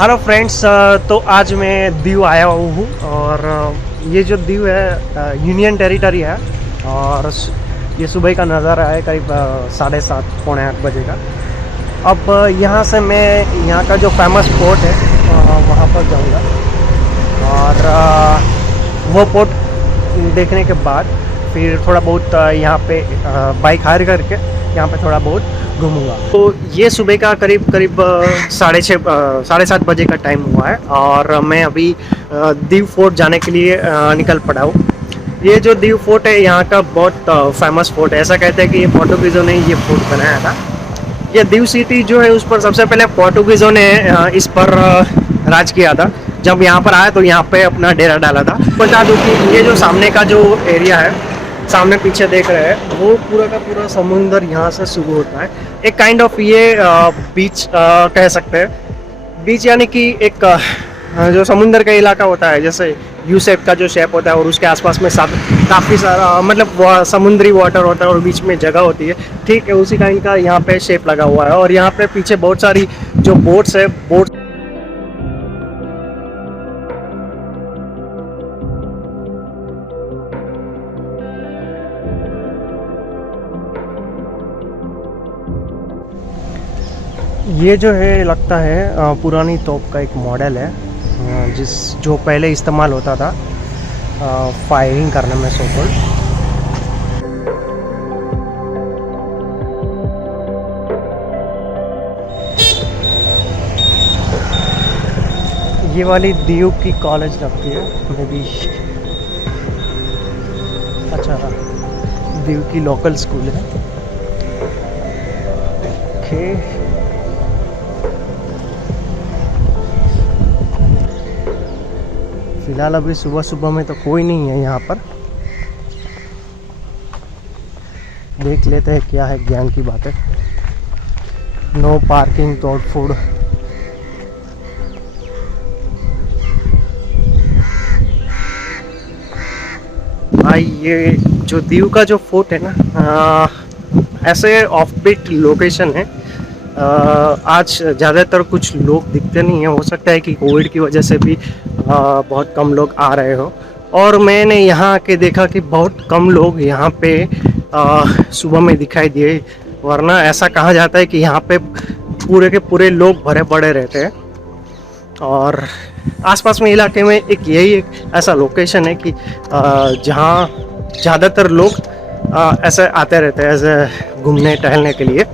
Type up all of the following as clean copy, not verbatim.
Hello friends, तो आज मैं दीव आया हूँ और ये जो दीव है यूनियन टेरिटरी है और ये सुबह का नज़ारा है करीब 7:30 पौने 8 बजे का। अब यहाँ से मैं यहाँ का जो फेमस पोर्ट है वहाँ पर जाऊँगा और वो पोर्ट देखने के बाद फिर थोड़ा बहुत यहाँ पे बाइक हायर करके यहाँ पे थोड़ा बहुत घूमूंगा। तो ये सुबह का करीब 7:30 बजे का टाइम हुआ है और मैं अभी दीव फोर्ट जाने के लिए निकल पड़ा हूँ। ये जो दीव फोर्ट है यहाँ का बहुत फेमस फोर्ट है। ऐसा कहते हैं कि ये पोर्टुगीज़ों ने ये फोर्ट बनाया था। ये दीव सिटी जो है उस पर सबसे पहले पोर्टुगीज़ों ने इस पर राज किया था। जब यहाँ पर आया तो यहाँ पे अपना डेरा डाला था। बता दूँ कि ये जो सामने का जो एरिया है, सामने पीछे देख रहे हैं, वो पूरा का पूरा समुंदर यहाँ से शुरू होता है। एक काइंड ऑफ ये बीच कह सकते हैं। बीच यानी कि एक जो समुंदर का इलाका होता है, जैसे यू शेप का जो शेप होता है और उसके आसपास में काफ़ी सारा मतलब समुद्री वाटर होता है और बीच में जगह होती है, ठीक है उसी काइंड का यहाँ पे शेप लगा हुआ है। और यहाँ पे पीछे बहुत सारी जो बोट्स है, बोट्स ये जो है लगता है पुरानी तोप का एक मॉडल है जो पहले इस्तेमाल होता था फायरिंग करने में सोकल। ये वाली दीव की कॉलेज लगती है मे बी। अच्छा, दीव की लोकल स्कूल है। ओके, फिलहाल अभी सुबह सुबह में तो कोई नहीं है यहाँ पर। देख लेते हैं क्या है ज्ञान की बातें। नो पार्किंग, तोड़ फोड़। भाई ये जो दीव का जो फोर्ट है ना, ऐसे ऑफ बीट लोकेशन है। आज ज़्यादातर कुछ लोग दिखते नहीं हैं। हो सकता है कि कोविड की वजह से भी बहुत कम लोग आ रहे हो। और मैंने यहाँ आके देखा कि बहुत कम लोग यहाँ पे सुबह में दिखाई दिए, वरना ऐसा कहा जाता है कि यहाँ पे पूरे के पूरे लोग भरे पड़े रहते हैं। और आसपास में इलाके में एक यही एक ऐसा लोकेशन है कि जहाँ ज़्यादातर लोग ऐसे आते रहते हैं ऐसे घूमने टहलने के लिए।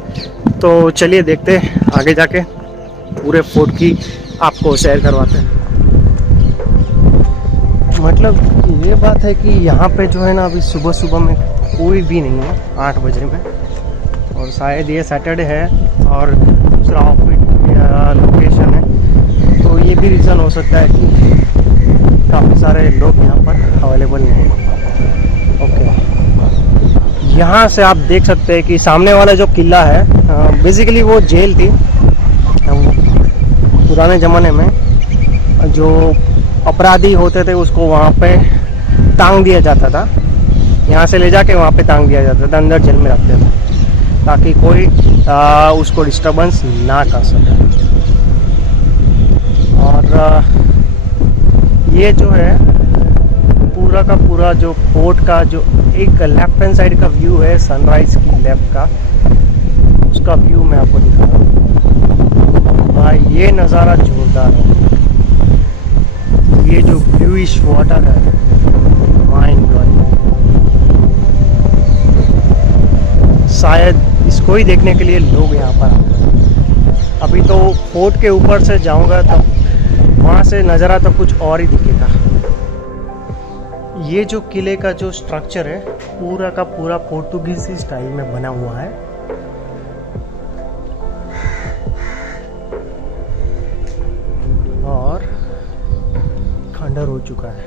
तो चलिए देखते हैं आगे जाके, पूरे फोर्ट की आपको सैर करवाते हैं। मतलब ये बात है कि यहाँ पे जो है ना अभी सुबह सुबह में कोई भी नहीं है 8 बजे में, और शायद ये सैटरडे है और दूसरा ऑफिस लोकेशन है, तो ये भी रीज़न हो सकता है कि काफ़ी सारे लोग यहाँ पर अवेलेबल नहीं हैं। ओके, यहाँ से आप देख सकते हैं कि सामने वाला जो किला है बेसिकली वो जेल थी। पुराने ज़माने में जो अपराधी होते थे उसको वहाँ पे टांग दिया जाता था। यहाँ से ले जाके वहाँ पे टांग दिया जाता था, अंदर जेल में रखते थे ताकि कोई उसको डिस्टर्बेंस ना कर सके। और ये जो है पूरा का पूरा जो पोर्ट का जो एक लेफ्ट हैंड साइड का व्यू है, सनराइज़ की लेफ्ट का, उसका व्यू मैं आपको दिखा रहा हूँ। भाई ये नज़ारा जोरदार है। ये जो ब्लूइश वाटर है, माइंड ब्लोइंग। शायद इसको ही देखने के लिए लोग यहाँ पर आते हैं। अभी तो फोर्ट के ऊपर से जाऊँगा तो वहाँ से नज़ारा तो कुछ और ही दिखेगा। ये जो किले का जो स्ट्रक्चर है पूरा का पूरा पोर्तुगीज़ी स्टाइल में बना हुआ है। और खंडर हो चुका है।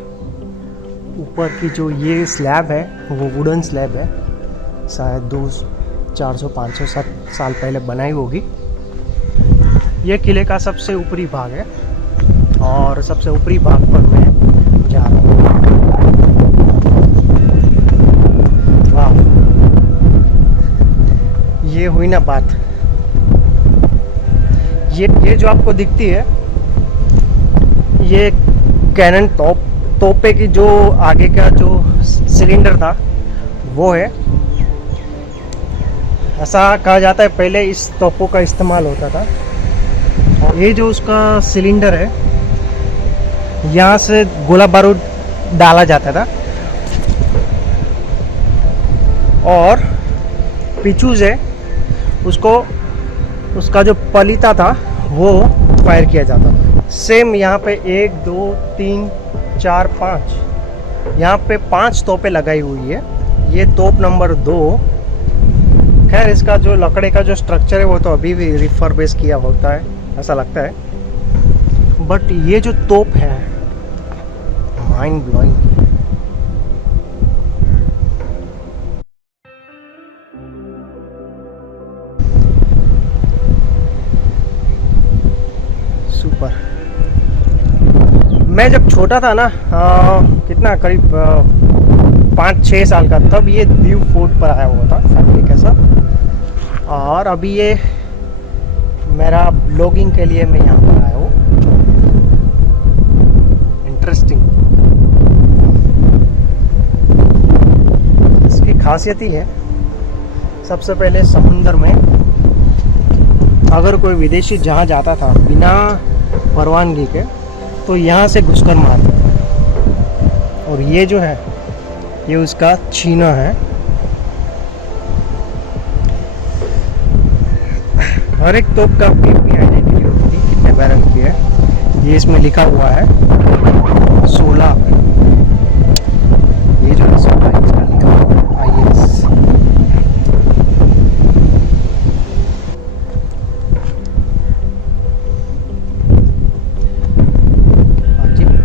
ऊपर की जो ये स्लैब है वो वुडन स्लैब है, शायद 400-500 साल पहले बनाई होगी। ये किले का सबसे ऊपरी भाग है और सबसे ऊपरी भाग पर मैं जा रहा हूँ। वाह, ये हुई ना बात। ये जो आपको दिखती है ये कैनन तोपे की जो आगे का जो सिलेंडर था वो है। ऐसा कहा जाता है पहले इस तोपों का इस्तेमाल होता था। और ये जो उसका सिलेंडर है, यहाँ से गोला बारूद डाला जाता था और पीछू से उसको उसका जो पलीता था वो फायर किया जाता था। सेम यहाँ पे 1 2 3 4 5 यहाँ पे 5 तोपें लगाई हुई है। ये तोप नंबर 2। खैर इसका जो लकड़े का जो स्ट्रक्चर है वो तो अभी भी रिफर्बिश किया होता है ऐसा लगता है। बट ये जो तोप है माइंड ब्लोइंग। सुपर। मैं जब छोटा था ना कितना करीब 5-6 साल का, तब ये दीव फोर्ट पर आया हुआ था फैमिली के साथ। और अभी ये मेरा ब्लॉगिंग के लिए मैं यहाँ पर आया हूँ। इंटरेस्टिंग। इसकी खासियत ही है, सबसे पहले समुंदर में अगर कोई विदेशी जहाँ जाता था बिना परवानगी के तो यहाँ से घुसकर मारते थे। और ये जो है ये उसका छीना है। हर एक तोप का अपनी आइडेंटिटी होती है, कितने बैरल की है। ये इसमें लिखा हुआ है 16। ये जो है 16 इंच का लिखा हुआ है IS।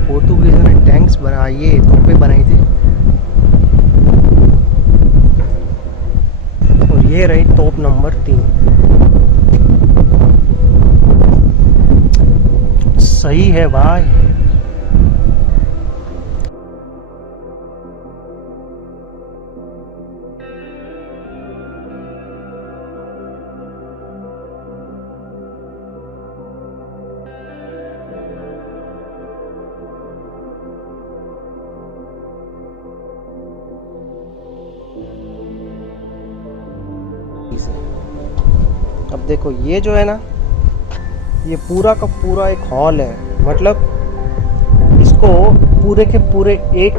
पोर्टुगीजों ने टैंक्स बनाए, ये तोपें बनाई थी। और ये रही तोप नंबर 3। सही है भाई। अब देखो ये जो है ना, ये पूरा का पूरा एक हॉल है। मतलब इसको पूरे के पूरे एक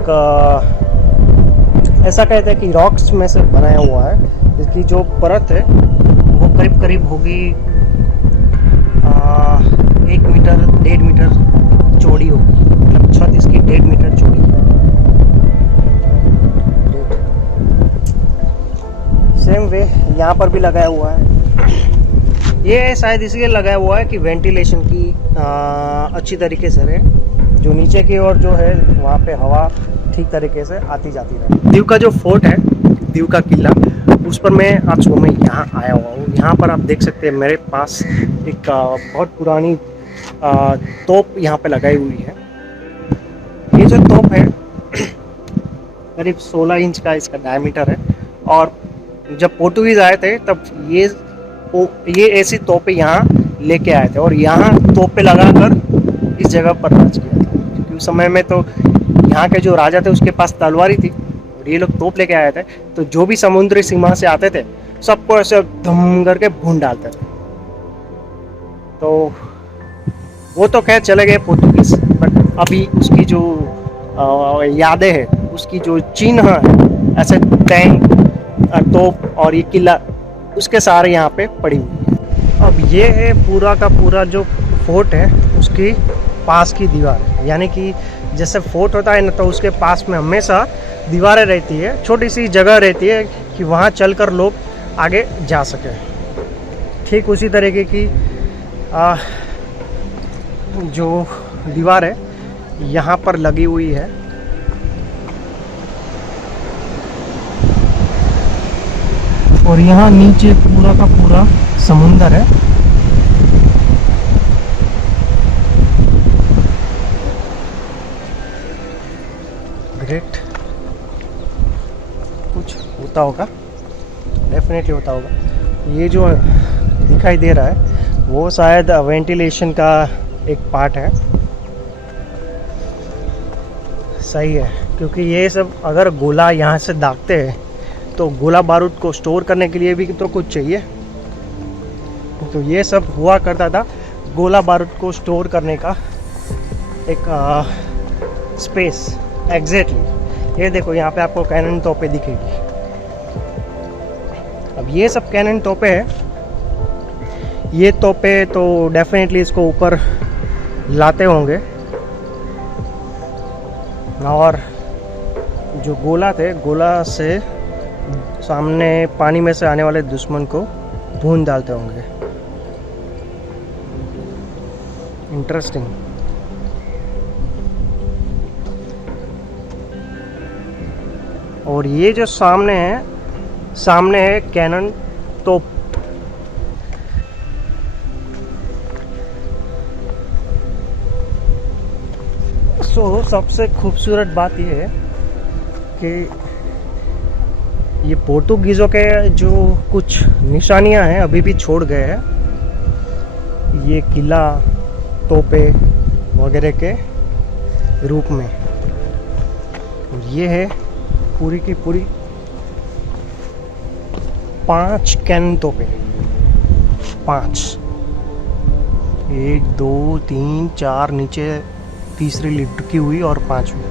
ऐसा कहते हैं कि रॉक्स में से बनाया हुआ है। इसकी जो परत है वो करीब करीब होगी 1 मीटर 1.5 मीटर चौड़ी होगी। मतलब छत इसकी 1.5 मीटर चौड़ी है। सेम वे यहाँ पर भी लगाया हुआ है। ये शायद इसलिए लगाया हुआ है कि वेंटिलेशन की अच्छी तरीके से रहे, जो नीचे की ओर जो है वहाँ पे हवा ठीक तरीके से आती जाती रहे। दीव का जो फोर्ट है, दीव का किला, उस पर मैं आज सुबह में यहाँ आया हुआ हूँ। यहाँ पर आप देख सकते हैं मेरे पास एक बहुत पुरानी तोप यहाँ पे लगाई हुई है। ये जो तोप है करीब 16 इंच का इसका डायमीटर है। और जब पोर्टुगीज आए थे तब ये ऐसी तोपें यहाँ लेके आए थे और यहाँ तोपें लगाकर इस जगह पर राज किया था। क्योंकि उस समय में तो यहाँ के जो राजा थे उसके पास तलवारी थी और ये लोग तोप लेके आए थे, तो जो भी समुद्री सीमा से आते थे सबको ऐसे धम करके भून डालते थे। तो वो तो खैर चले गए पोर्टुगीज, बट अभी उसकी जो यादें हैं, उसकी जो चिन्ह है ऐसे टैंक, तोप और ये किला, उसके सारे यहाँ पे पड़ी हुई है। अब ये है पूरा का पूरा जो फोर्ट है उसकी पास की दीवार। यानी कि जैसे फोर्ट होता है ना, तो उसके पास में हमेशा दीवारें रहती है, छोटी सी जगह रहती है कि वहाँ चलकर लोग आगे जा सके। ठीक उसी तरीके की जो दीवार है यहाँ पर लगी हुई है। और यहाँ नीचे पूरा का पूरा समुंदर है। ग्रेट। कुछ होता होगा, डेफिनेटली होता होगा। ये जो दिखाई दे रहा है वो शायद वेंटिलेशन का एक पार्ट है। सही है, क्योंकि ये सब अगर गोला यहाँ से दागते हैं तो गोला बारूद को स्टोर करने के लिए भी तो कुछ चाहिए। तो ये सब हुआ करता था गोला बारूद को स्टोर करने का एक स्पेस एग्जैक्टली। ये देखो यहाँ पे आपको कैनन तोपें दिखेगी। अब ये सब कैनन तोपें हैं। ये तोपें तो डेफिनेटली इसको ऊपर लाते होंगे और जो गोला थे, गोला से सामने पानी में से आने वाले दुश्मन को भून डालते होंगे। इंटरेस्टिंग। और ये जो सामने है कैनन तोप। तो सबसे खूबसूरत बात ये है कि ये पोर्तुगीज़ों के जो कुछ निशानियां हैं अभी भी छोड़ गए हैं, ये किला तोपे वगैरह के रूप में। और ये है पूरी की पूरी 5 कैनन तोपे। 5, 1 2 3 4, नीचे तीसरी लटकी हुई और 5वीं।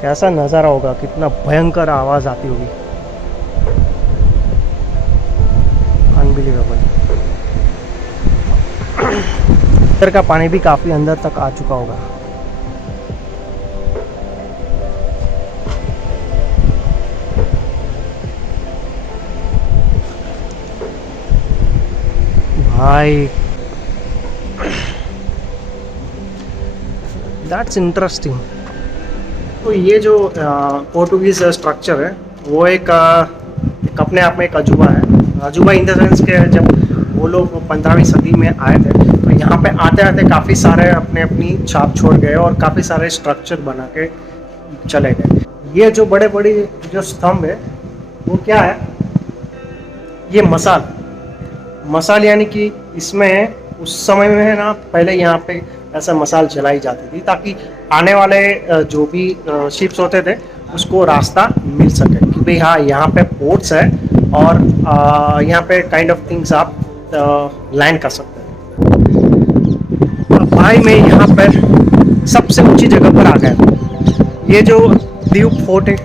कैसा नज़ारा होगा, कितना भयंकर आवाज़ आती होगी। अनबिलीवेबल। अंदर का पानी भी काफ़ी अंदर तक आ चुका होगा। भाई दैट्स इंटरेस्टिंग। तो ये जो पोर्टुगीज स्ट्रक्चर है वो एक अपने आप में एक अजूबा है। अजूबा इन द सेंस के जब वो लोग 15वीं सदी में आए थे तो यहाँ पे आते आते काफ़ी सारे अपनी छाप छोड़ गए और काफ़ी सारे स्ट्रक्चर बना के चले गए। ये जो बड़े बड़ी जो स्तंभ है वो क्या है, ये मसाल यानी कि इसमें उस समय में है ना, पहले यहाँ पे ऐसा मसाल चलाई जाती थी ताकि आने वाले जो भी शिप्स होते थे उसको रास्ता मिल सके कि भाई हाँ यहाँ पे पोर्ट्स है और यहाँ पे काइंड ऑफ थिंग्स आप लैंड कर सकते हैं। अब भाई मैं यहाँ पर सबसे ऊंची जगह पर आ गया। ये जो दीव फोर्ट है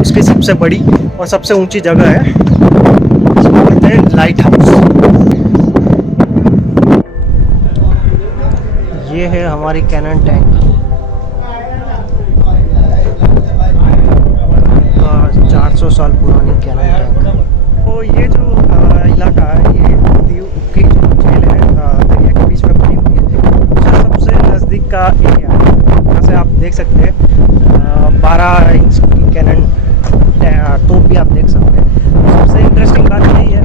उसकी सबसे बड़ी और सबसे ऊंची जगह है, इसको कहते हैं लाइट हाउस। ये है हमारी कैनन टैंक। 400 साल पुरानी कैनन टैंक। तो ये जो इलाका है ये दीव की जो झील है दरिया के बीच में बनी हुई है, उसका सबसे नज़दीक का एरिया है। यहाँ से आप देख सकते हैं 12 इंच की कैनन तोप भी आप देख सकते हैं। सबसे इंटरेस्टिंग बात यही है